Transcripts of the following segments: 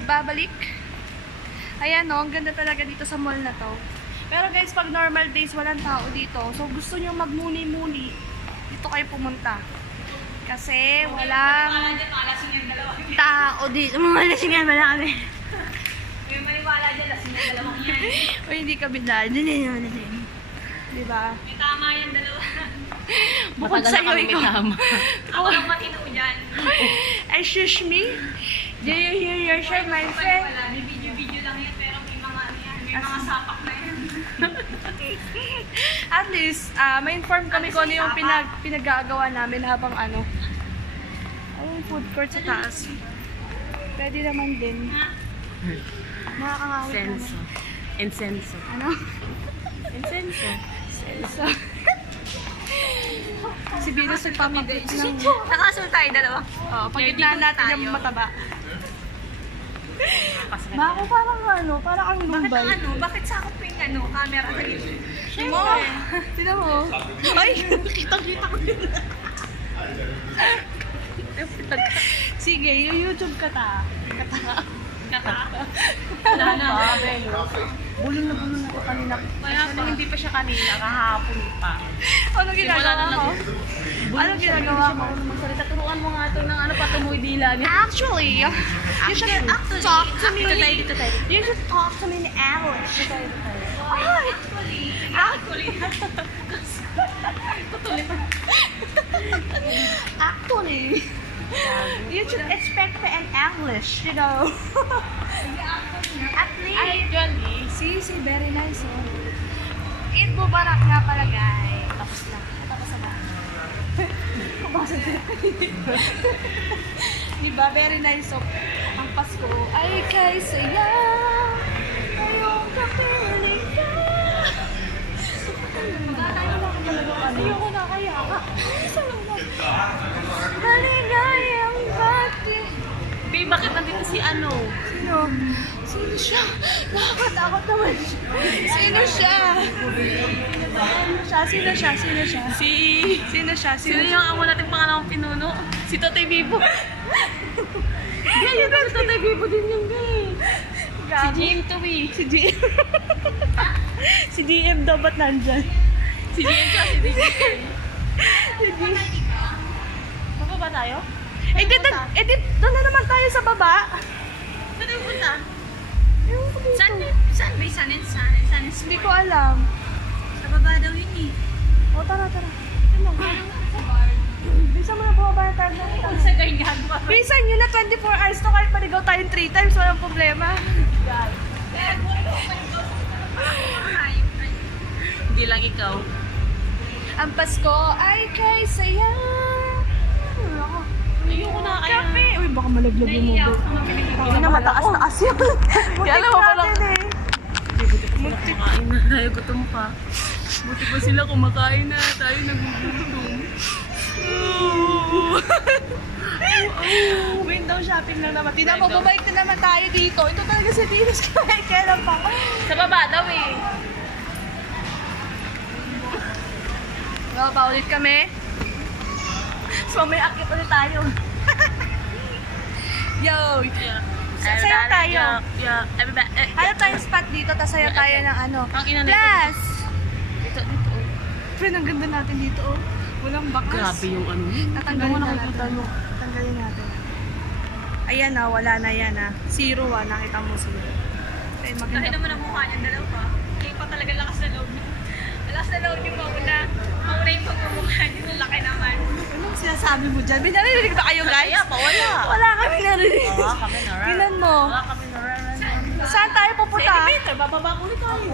nagbabalik. Ayan o, ang ganda talaga dito sa mall na to. Pero guys, pag normal days, walang tao dito. So, gusto nyo magmuni-muni, dito kayo pumunta. Kasi walang tao dito. Malasing yan, wala kami. May maniwala dyan, lasing na dalawang yan. O, hindi kami dahil. Hindi naman natin. Diba? May tama yan dalawa. Bukod sa'yo, ikaw. Ako lang matino dyan. Excuse me? Do you hear your shirt, my friend? Wala, may video-video lang yan, pero may mga ano yan, may mga sapak na yan. At least, ma-inform kami kung ano yung pinag-aagawa namin habang ano. Ayun, food court sa taas. Pwede naman din. Nakakangawit naman. Senso. Insenso. Ano? Insenso. So, si Venus nagpapagod ng... Nakasul tayo dalawa. Oh, pagkitnaan natin yung mataba. Mako, parang ano, parang ang Bakit lumbay. ang ano? Bakit sakop yung ano, camera sa dito? Siyempre. Sino mo? Ay, kitang-kita ko yun. Sige, yung YouTube ka ta. Wala na. Bulong na ako kanina. Kaya pa. Hindi pa siya kanina, kahapon pa. Ano ginagawa ko? Ano ginagawa ko? Magsalita, turuan mo nga ito ng ano pa tumuy dila niya. Actually, you should talk to me. Dito tayo. You should talk to me in English. Actually, you should expect me in English, you know. At least, Actually, very nice, oh. Eid Mubarak nga pala, guys. Tapos na. Tapos na. Diba? Very nice, oh. Ang Pasko ay kay saya. Ngayong kapiling ka. Ayoko na kaya ka. Maligayang bati. babe, bakit nandito si ano? Sino? Sino siya? Nakakatakot naman siya. Sino siya? Sino siya? Sino siya? Sino siya? Sino yung amo natin pangalawang pinuno? Si Totoy Bibo. Yan, si Totoy Bibo din yung gay. Si GM Tui. Si GM. Si GM daw ba't nandyan? Si GM siya, si DJ. Si GM. Baba ba tayo? Doon na naman tayo sa baba. Saan tayo punta? Ewan ko dito. Saan ba yung San Hindi ko alam. Sa baba daw yun eh. O, tara. Ano? Bisa mo na bumaba tayo. Sa ganyan. Bisan nyo na 24 hours to kahit maligaw tayong 3 times, walang problema. Hindi lang ikaw. Ang Pasko ay kay saya. Ayoko na kaya. Kape! Uy, baka malaglag yung mobile. Hindi na mataas-taas yun. Kaya alam mo palang... Buti kumakain na tayo, gutom pa. Buti pa sila kumakain na, tayo nagugutom. Window shopping lang naman. Tingnan mo, babalik na naman tayo dito. Ito talaga si Venus kahit kailan pa. Sa baba daw eh. Baba ulit kami. So may akit ulit tayo. Yo! Sasayaw tayo. Yeah. Hanap tayong spot dito, tapos sayaw tayo ng ano. Ang inanay ko. Plus! Dito. Friend, ang ganda natin dito, oh. Walang bakas. Grabe yung ano. Tatanggalin na natin. Tatanggalin natin. Ayan na, wala na yan ah. 0 ah, nakita mo 0. Ay, Dahil maganda. naman ang mukha niyan dalawa. Hindi pa talaga lakas na loob niyo. Lakas na loob niyo mauna yung pagmumukha niyo. Ang laki naman. Anong sinasabi mo dyan? May narinig ba kayo, guys? Kaya pa, wala. Wala kami narinig. Wala kami nararan. Tingnan mo. Wala kami nararan. Saan tayo Sa pupunta? elevator, bababa ulit tayo.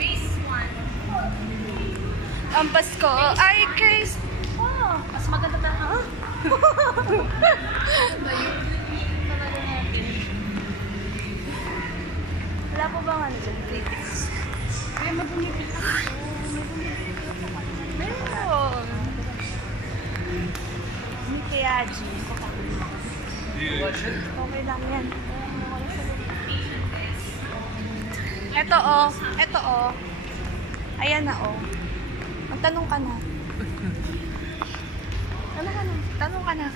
Base 1. Ang Pasko ay kay... Oh, mas maganda na ha? Wala po bang ano dyan? Critics. Ay, mag-umipit. Meron. Ni Keaji. Okay lang yan. Ito oh. Ayan na oh. Magtanong ka na. Tanong ka na.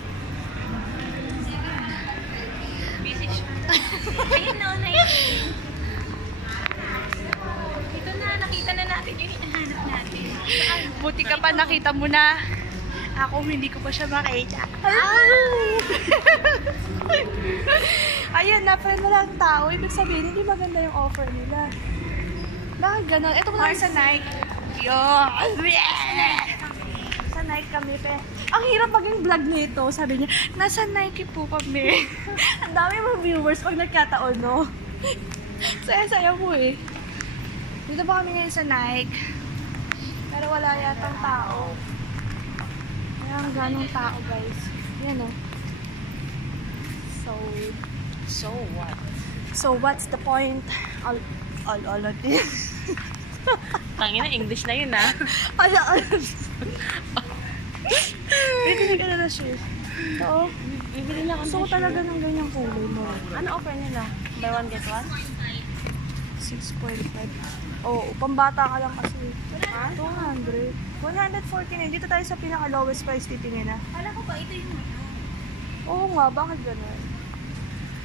Ito na, nakita na natin yung hinahanap natin. Buti ka pa, nakita mo na. Ako, hindi ko pa siya makita. Ayan, na-friend na lang tao. Ibig sabihin, hindi maganda yung offer nila. Bakit ganon? Ito ko lang sa Nike. Sa Nike kami, pe. Ang hirap maging vlog nito. Sabi niya, nasa Nike po kami. Ang dami mga viewers pag nagkataon, no? Saya-saya mo eh. Dito pa kami ngayon sa Nike. Pero wala yatang tao. Walang ganong tao, guys. Yan, oh. So what? So, what's the point? All of this. Tangina, English na yun ah. All Pwede na ka na siya. Oo. Bibili lang Gusto ko talaga ng ganyang kulay mo. Ano offer nila? Buy one get one? 6.5. Oo, pambata ka lang kasi. 200. 149. Dito tayo sa pinaka-lowest price titingin na. Kala ko ba ito yung Oo nga, bakit ganun?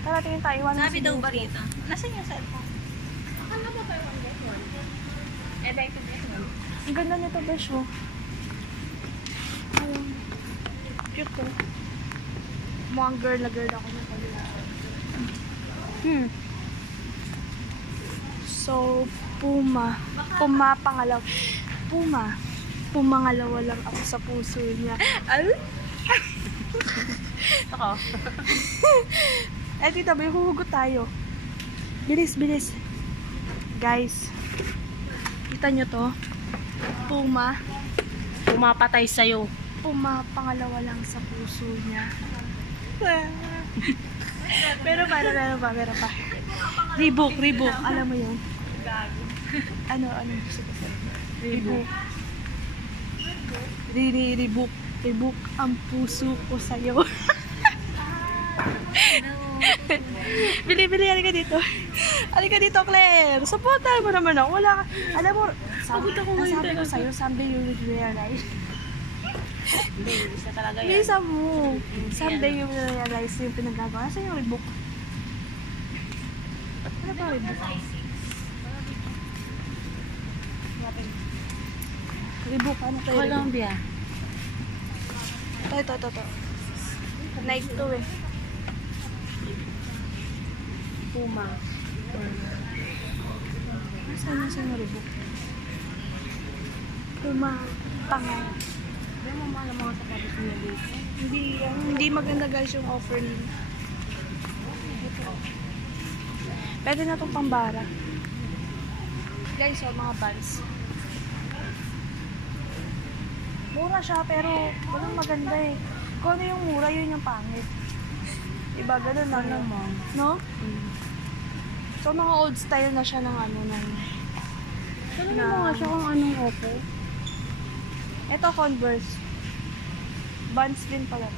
Tara, tingin tayo. Sabi daw ba rito? Nasaan yung cellphone? Akala mo ba yung get one? Eh, ba ito get one? Ang ganda nito, besh mo. Ayun. Cute to. Mukhang girl na girl ako na pala. So, Puma. Pumapangalaw. Puma. Pumangalawa lang ako sa puso niya. Ay! Ako. Eh, tita, may huhugot tayo. Bilis, bilis. Guys, kita nyo to? Puma. Pumapatay sa'yo. Pumapangalawa lang sa puso niya. Pero meron pa. Reebok. Alam mo yun? Ano gusto ko sa'yo? Reebok. Reebok ang puso ko sa'yo. Bili, halika dito. Halika dito, Claire. Supportan mo naman ako. Wala ka. Alam mo, sabi ko sa'yo, someday you will realize. Hindi, isa talaga yan. Bisa mo. Someday you will realize yung pinagagawa. Nasaan yung Reebok? Ano ba Reebok? Reebok, ano tayo? Colombia. Ito. Nike to eh. Puma. Nasaan yung Reebok? Puma. Pangal. May mga mga sapatos nila dito. Hindi maganda guys yung offer nila. Pwede na itong pambara. Guys, mga bands. Mura siya pero walang maganda eh. Kung ano yung mura, yun yung pangit. Diba, ganun lang naman. No? So, mga old style na siya ng ano ng... Tanong mo nga siya kung anong offer. Ito, Converse. Bands din pala.